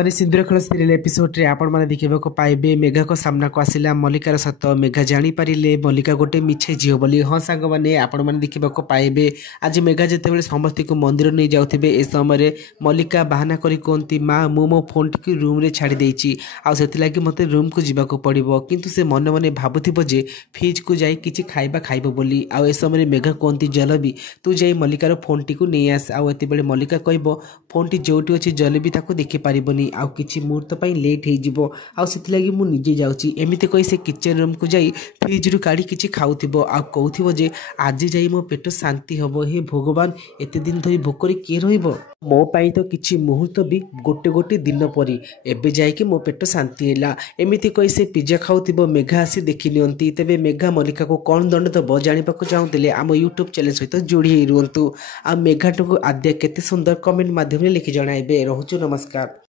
ମାନେ ସିନ୍ଦୁରଖେଳ ସିରିଏଲ ଏପିସୋଡରେ ଆପଣ ମାନେ ଦେଖିବାକୁ ପାଇବେ ମେଘାଙ୍କ ସାମ୍ନାକୁ ଆସିଲା ମଲ୍ଲିକାର ସତ। ମେଘା ଜାଣିପାରିଲେ ମଲ୍ଲିକା ଗୋଟେ ମିଛେ ଝିଅ ବୋଲି। ହଁ ସାଙ୍ଗମାନେ, ଆପଣମାନେ ଦେଖିବାକୁ ପାଇବେ ଆଜି ମେଘା ଯେତେବେଳେ ସମସ୍ତଙ୍କୁ ମନ୍ଦିର ନେଇ ଯାଉଥିବେ, ଏ ସମୟରେ ମଲ୍ଲିକା ବାହାନା କରି କୁହନ୍ତି, ମା ମୁଁ ମୋ ଫୋନ୍ଟିକୁ ରୁମ୍ରେ ଛାଡ଼ି ଦେଇଛି, ଆଉ ସେଥିଲାଗି ମୋତେ ରୁମ୍କୁ ଯିବାକୁ ପଡ଼ିବ। କିନ୍ତୁ ସେ ମନେ ମନେ ଭାବୁଥିବ ଯେ ଫ୍ରିଜ୍କୁ ଯାଇ କିଛି ଖାଇବା ଖାଇବ ବୋଲି। ଆଉ ଏ ସମୟରେ ମେଘା କୁହନ୍ତି, ଜଲବି ତୁ ଯାଇ ମଲ୍ଲିକାର ଫୋନ୍ଟିକୁ ନେଇ ଆସ। ଆଉ ଏତେବେଳେ ମଲ୍ଲିକା କହିବ, ଫୋନ୍ଟି ଯେଉଁଠି ଅଛି ଜଲବି ତାକୁ ଦେଖିପାରିବନି, ଆଉ କିଛି ମୁହୂର୍ତ୍ତ ପାଇଁ ଲେଟ୍ ହେଇଯିବ, ଆଉ ସେଥିଲାଗି ମୁଁ ନିଜେ ଯାଉଛି। ଏମିତି କହି ସେ କିଚେନ୍ ରୁମ୍କୁ ଯାଇ ଫ୍ରିଜ୍ରୁ କାଢ଼ି କିଛି ଖାଉଥିବ, ଆଉ କହୁଥିବ ଯେ ଆଜି ଯାଇ ମୋ ପେଟ ଶାନ୍ତି ହେବ। ହେ ଭଗବାନ, ଏତେ ଦିନ ଧରି ଭୋକରେ କିଏ ରହିବ? ମୋ ପାଇଁ ତ କିଛି ମୁହୂର୍ତ୍ତ ବି ଗୋଟେ ଗୋଟେ ଦିନ ପରି। ଏବେ ଯାଇକି ମୋ ପେଟ ଶାନ୍ତି ହେଲା। ଏମିତି କହି ସେ ପିଜା ଖାଉଥିବ। ମେଘା ଆସି ଦେଖି ନିଅନ୍ତି। ତେବେ ମେଘା ମଲ୍ଲିକାକୁ କ'ଣ ଦଣ୍ଡ ଦେବ ଜାଣିବାକୁ ଚାହୁଁଥିଲେ ଆମ ୟୁଟ୍ୟୁବ୍ ଚ୍ୟାନେଲ୍ ସହିତ ଯୋଡ଼ି ହେଇ ରୁହନ୍ତୁ। ଆଉ ମେଘାଟୁକୁ ଆଦ୍ୟା କେତେ ସୁନ୍ଦର କମେଣ୍ଟ ମାଧ୍ୟମରେ ଲେଖି ଜଣାଇବେ। ରହୁଛୁ, ନମସ୍କାର।